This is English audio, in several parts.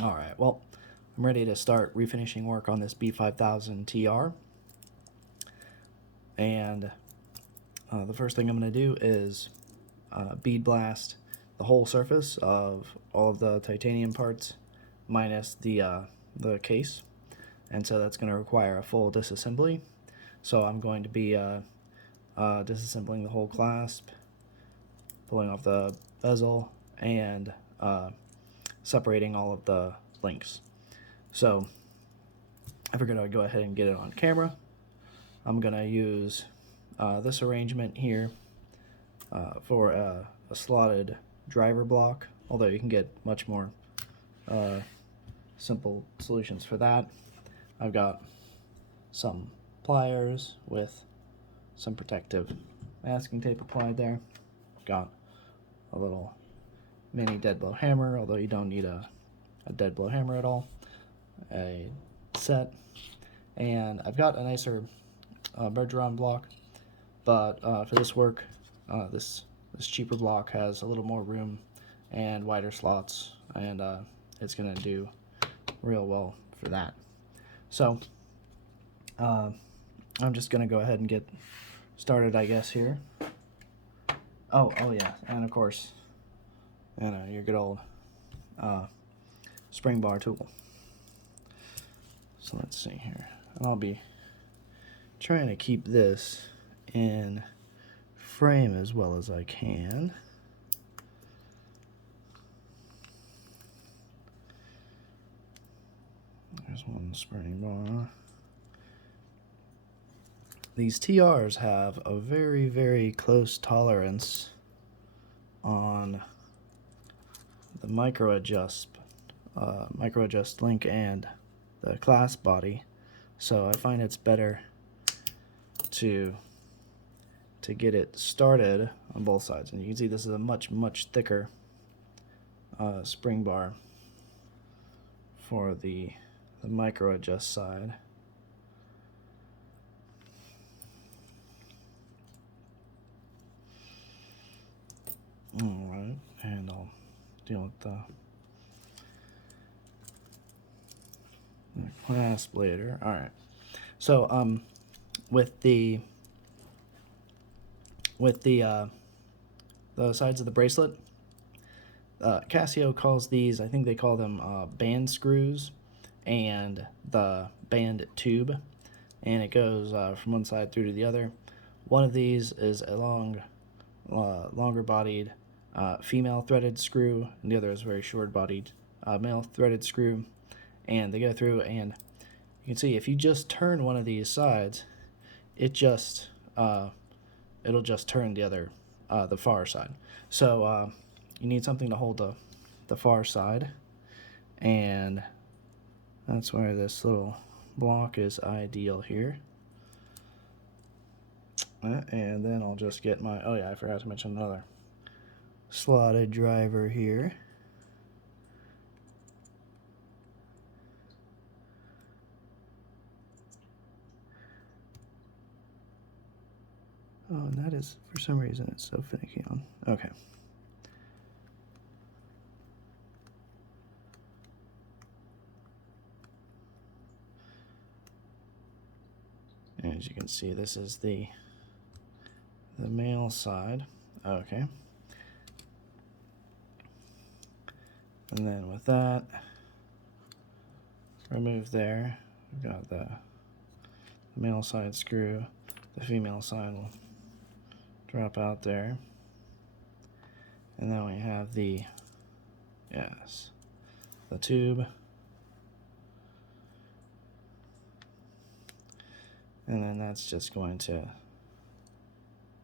Alright, well, I'm ready to start refinishing work on this B5000TR. And the first thing I'm going to do is bead blast the whole surface of all of the titanium parts minus the case. And so that's going to require a full disassembly. So I'm going to be disassembling the whole clasp, pulling off the bezel, and separating all of the links. So I figured I would go ahead and get it on camera. I'm going to use this arrangement here for a slotted driver block, although you can get much more simple solutions for that. I've got some pliers with some protective masking tape applied there. Got a little mini dead blow hammer, although you don't need a dead blow hammer at all. A set, and I've got a nicer Bergeron block, but for this work, this cheaper block has a little more room and wider slots, and it's gonna do real well for that. So I'm just gonna go ahead and get started, I guess, here. Oh yeah, and of course, your good old spring bar tool. So let's see here, and I'll be trying to keep this in frame as well as I can. There's one spring bar. These TRs have a very, very close tolerance on the micro adjust link and the clasp body, so I find it's better to get it started on both sides. And you can see this is a much thicker spring bar for the micro adjust side. Alright, and I'll deal with the clasp later. Alright, so with the sides of the bracelet, Casio calls these, I think they call them band screws, and the band tube, and it goes from one side through to the other. One of these is a longer bodied female threaded screw, and the other is a very short bodied male threaded screw, and they go through, and you can see if you just turn one of these sides, it'll just turn the other, the far side. So you need something to hold the far side, and that's where this little block is ideal here. And then I'll just get my, oh yeah, I forgot to mention another slotted driver here. Oh, and that is, for some reason, it's so finicky on. Okay. And as you can see, this is the male side. Okay. And then with that, remove there. We've got the male side screw. The female side will drop out there. And then we have the tube. And then that's just going to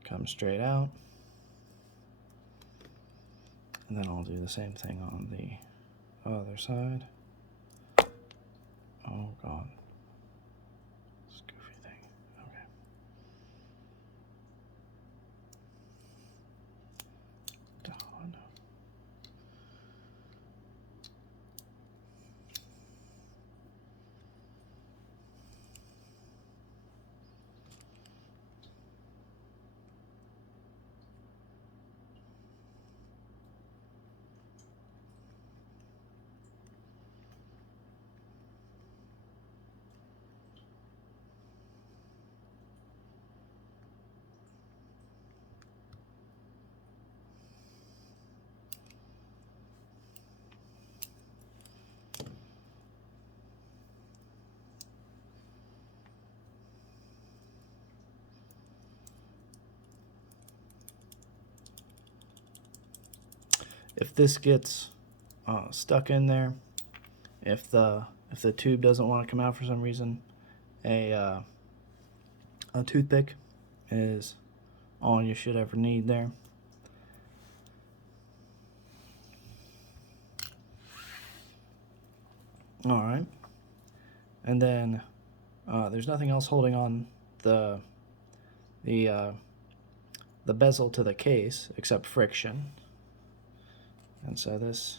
come straight out. And then I'll do the same thing on the other side. Oh God. This goofy thing. Okay. Oh, no. if this gets stuck in there, if the tube doesn't want to come out for some reason, a toothpick is all you should ever need there. All right, and then there's nothing else holding on the bezel to the case except friction, and so this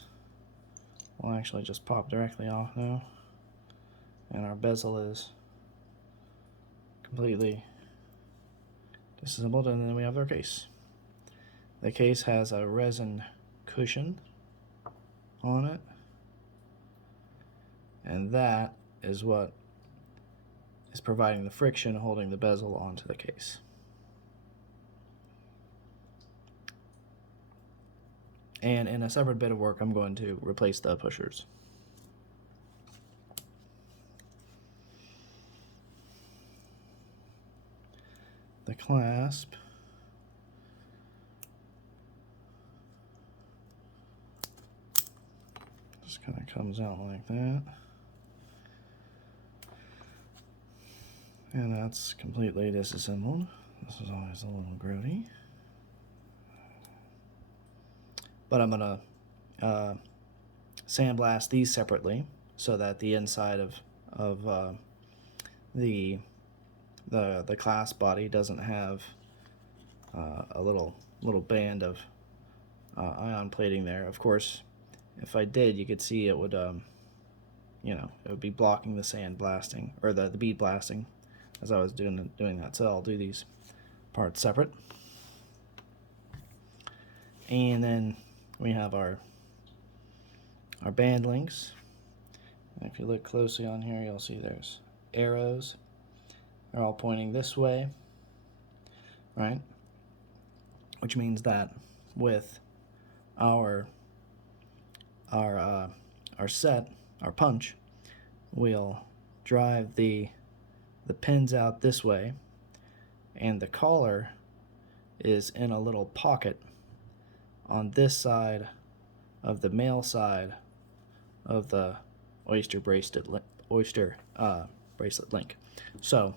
will actually just pop directly off now, and our bezel is completely disassembled, and then we have our case. The case has a resin cushion on it, and that is what is providing the friction holding the bezel onto the case. And in a separate bit of work, I'm going to replace the pushers. The clasp just kind of comes out like that. And that's completely disassembled. This is always a little grody. But I'm going to sandblast these separately so that the inside of the clasp body doesn't have a little band of ion plating there. Of course, if I did, you could see it would it would be blocking the sand blasting, or the bead blasting, as I was doing that. So I'll do these parts separate. And then we have our band links. And if you look closely on here, you'll see there's arrows. They're all pointing this way, right? Which means that with our set, our punch, we'll drive the pins out this way, and the collar is in a little pocket on this side of the male side of the oyster bracelet link. So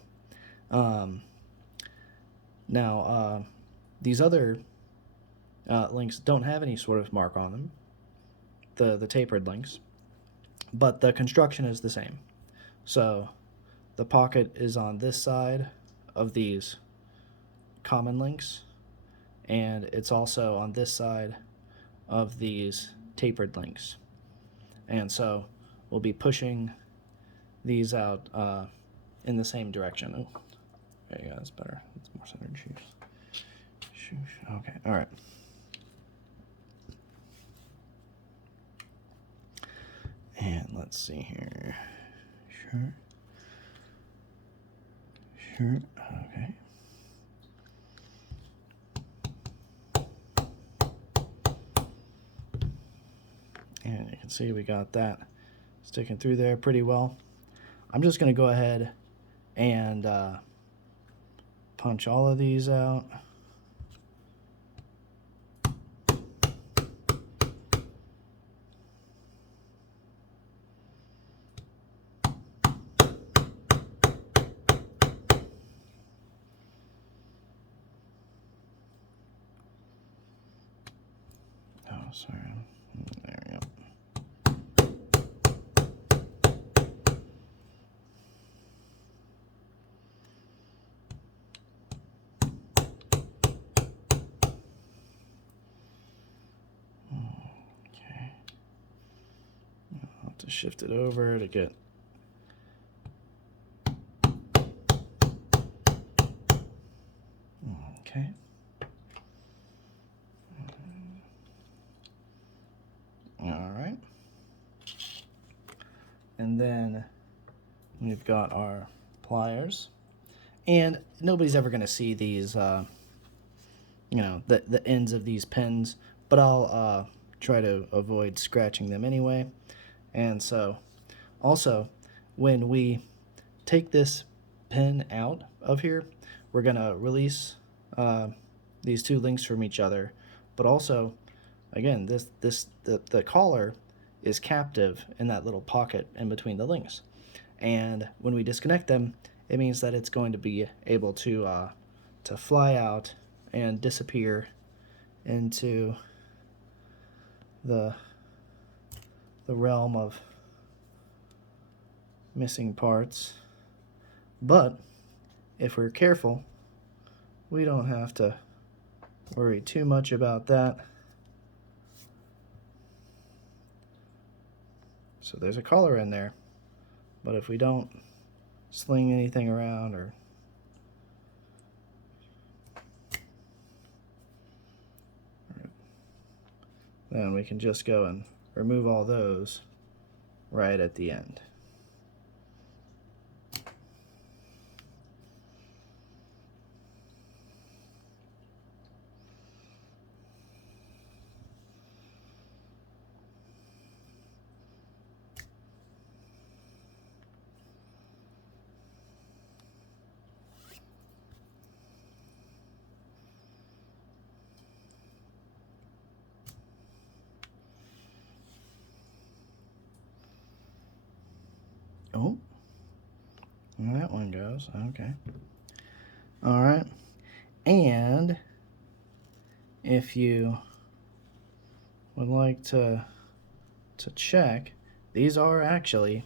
now these other links don't have any sort of mark on them, the tapered links, but the construction is the same. So the pocket is on this side of these common links, and it's also on this side of these tapered links. And so we'll be pushing these out in the same direction. Oh, there you go, that's better. That's more centered. Okay, all right. And let's see here. Sure, okay. And you can see we got that sticking through there pretty well. I'm just going to go ahead and punch all of these out. Oh, sorry. There we go. Okay. I'll have to shift it over to get. Okay. All right. And then we've got our pliers. And nobody's ever going to see these, the ends of these pins, but I'll try to avoid scratching them anyway. And so, also, when we take this pin out of here, we're going to release these two links from each other, but also again, the collar is captive in that little pocket in between the links. And when we disconnect them, it means that it's going to be able to fly out and disappear into the realm of missing parts. But if we're careful, we don't have to worry too much about that. So there's a collar in there, but if we don't sling anything around or then we can just go and remove all those right at the end. Oh, well, that one goes. Okay. All right. And if you would like to check, these are actually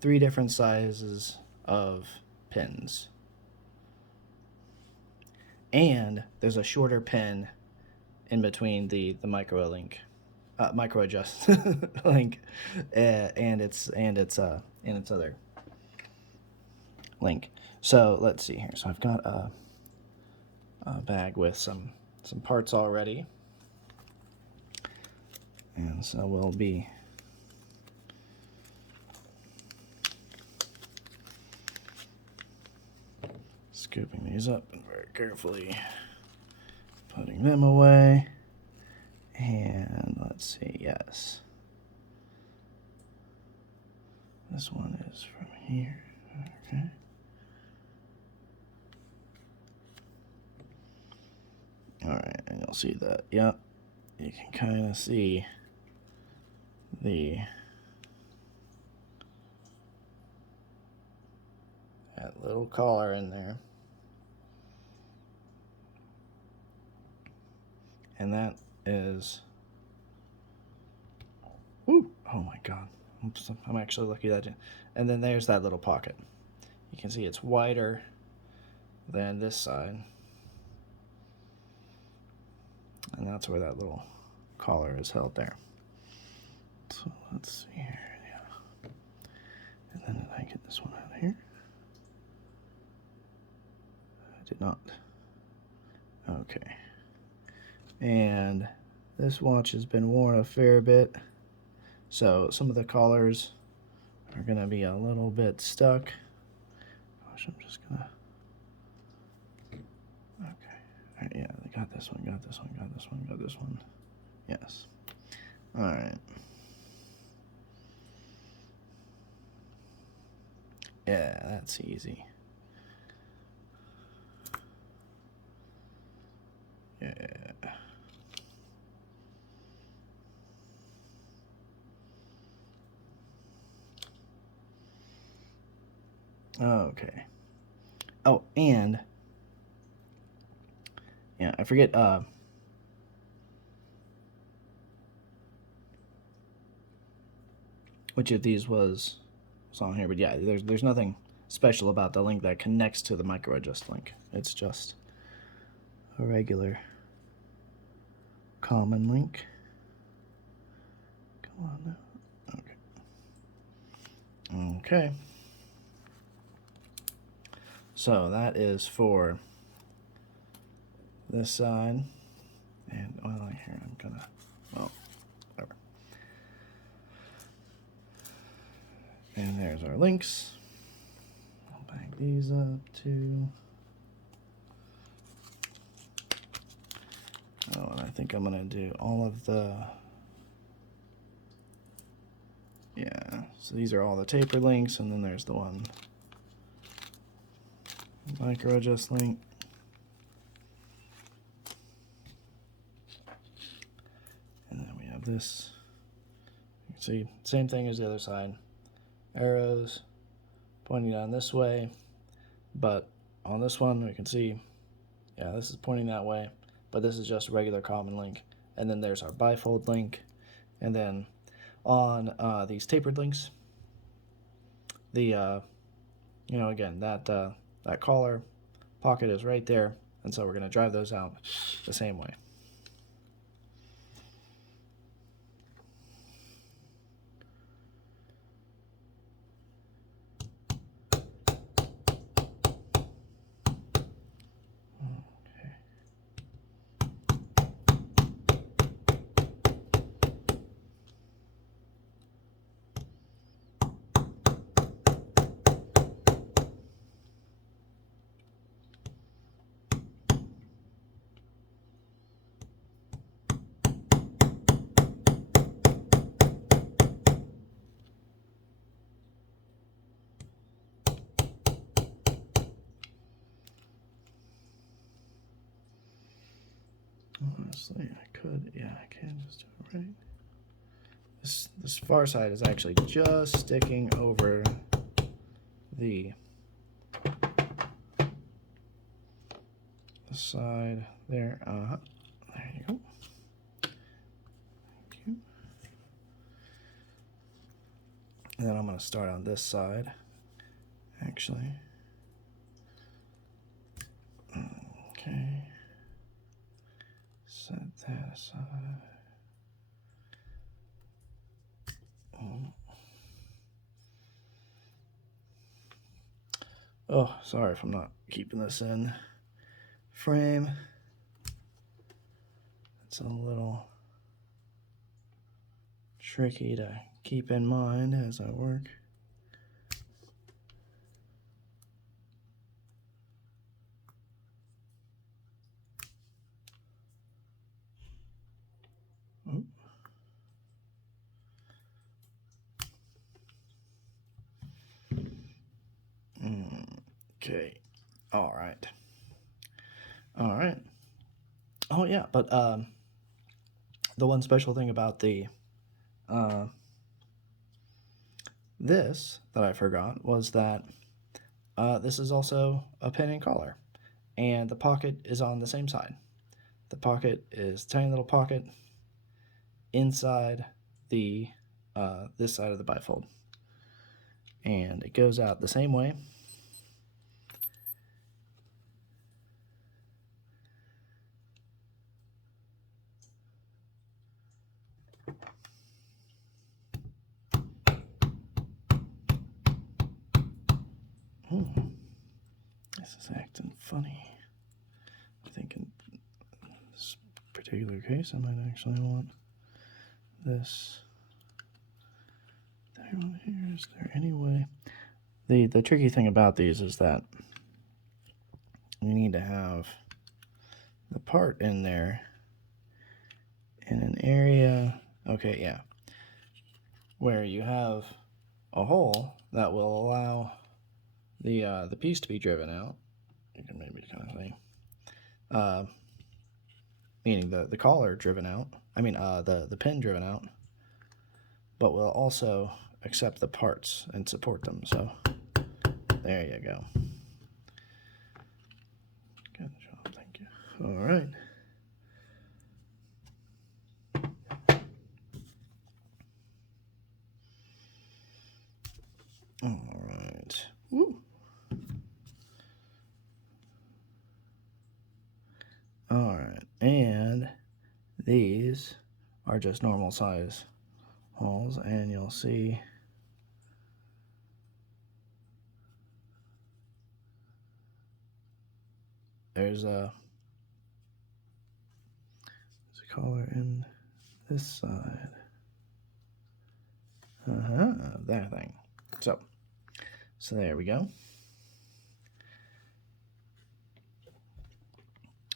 3 different sizes of pins. And there's a shorter pin in between the micro adjust link and its other link. So let's see here. So I've got a bag with some parts already, and so we'll be scooping these up and very carefully putting them away. And let's see, yes. This one is from here, okay. Alright, and you'll see that, yep. You can kind of see that little collar in there. And that is, woo, oh my god, I'm actually lucky that, and then there's that little pocket. You can see it's wider than this side, and that's where that little collar is held there. So let's see here, yeah. And then did I get this one out of here? I did not. Okay. And this watch has been worn a fair bit, so some of the collars are going to be a little bit stuck. Gosh, I'm just going to... Okay. All right, yeah, I got this one, got this one, got this one, got this one. Yes. All right. Yeah, that's easy. Yeah. Okay. Oh, and yeah, I forget which of these was on here, but yeah, there's nothing special about the link that connects to the micro adjust link. It's just a regular common link. Come on now. Okay. Okay. So that is for this side. And well, here I'm gonna, well, whatever. And there's our links. I'll bang these up too. Oh, and I think I'm gonna do all of the, yeah, so these are all the taper links, and then there's the one micro adjust link. this. You can see, same thing as the other side. Arrows pointing down this way, but on this one we can see, yeah, this is pointing that way, but this is just regular common link. And then there's our bifold link. And then on these tapered links, the again, that collar pocket is right there, and so we're going to drive those out the same way. Honestly, I could, yeah, I can just do it right. This far side is actually just sticking over the side there. There you go. Thank you. And then I'm going to start on this side, actually. Okay. Set that aside. Oh, sorry if I'm not keeping this in frame. It's a little tricky to keep in mind as I work. Okay. All right. Oh yeah, but the one special thing about the this that I forgot was that this is also a pin and collar, and the pocket is on the same side. The pocket is a tiny little pocket inside the this side of the bifold, and it goes out the same way. This is acting funny. I think in this particular case, I might actually want this down here. Is there any way? The tricky thing about these is that you need to have the part in there in an area, okay, yeah, where you have a hole that will allow the piece to be driven out. You can maybe kind of say, meaning the collar driven out. I mean the pin driven out, but will also accept the parts and support them. So there you go. Good job, thank you. All right. All right. Woo. All right, and these are just normal size holes, and you'll see there's a collar in this side. That thing. So there we go.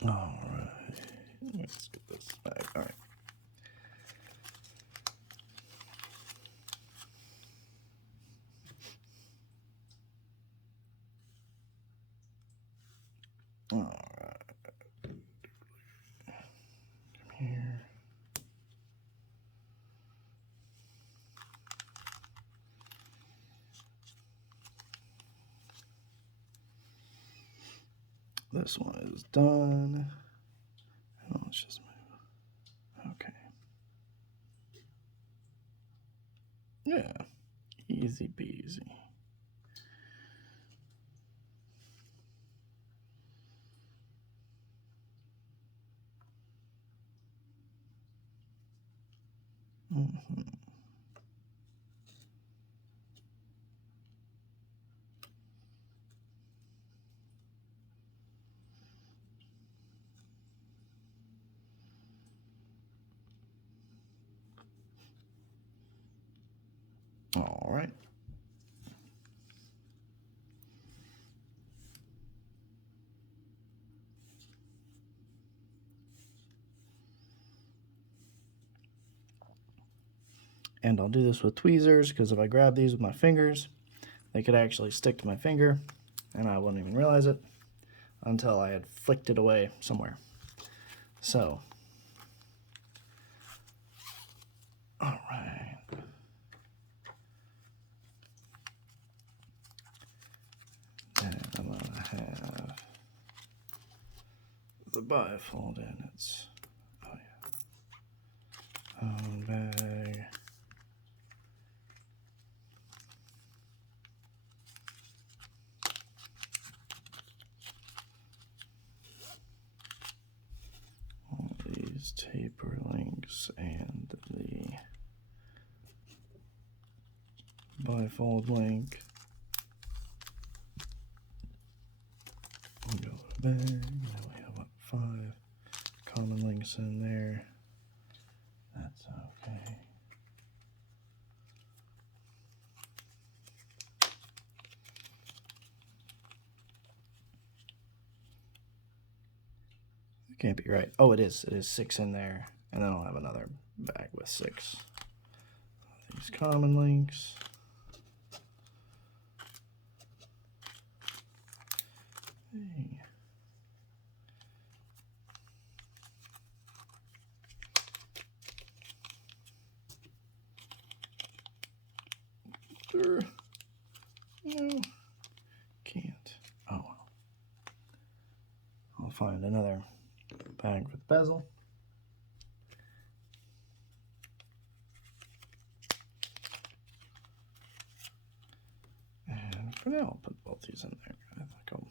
All right, let's get this back. All right. All right. Come here. This one is done. Oh, let's just move. Okay. Yeah, easy peasy. All right. And I'll do this with tweezers, because if I grab these with my fingers, they could actually stick to my finger, and I wouldn't even realize it until I had flicked it away somewhere. So, all right. And I'm gonna have the bifold in its own bag. All these taper links and the bifold link. We'll go to the bag. Now we have, what, 5 common links in there. That's okay. It can't be right. Oh, it is. It is 6 in there. And then I'll have another bag with 6. These common links. Hey. No, can't. Oh well. I'll find another bag with bezel. And for now, I'll put both these in there. I think I'll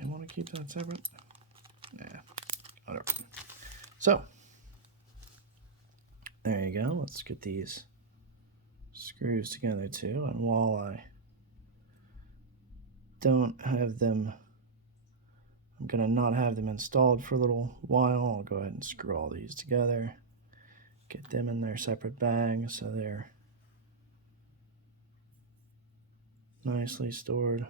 may want to keep that separate. Yeah, whatever. So, there you go. Let's get these screws together too. And while I don't have them, I'm gonna not have them installed for a little while. I'll go ahead and screw all these together, get them in their separate bags so they're nicely stored.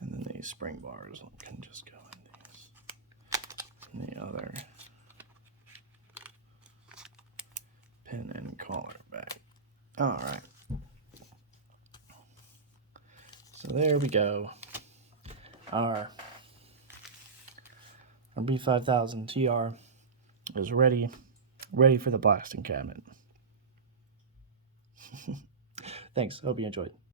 And then these spring bars can just go in these. And the other pin and collar bag. All right. So there we go. Our B5000TR is ready for the blasting cabinet. Thanks. Hope you enjoyed.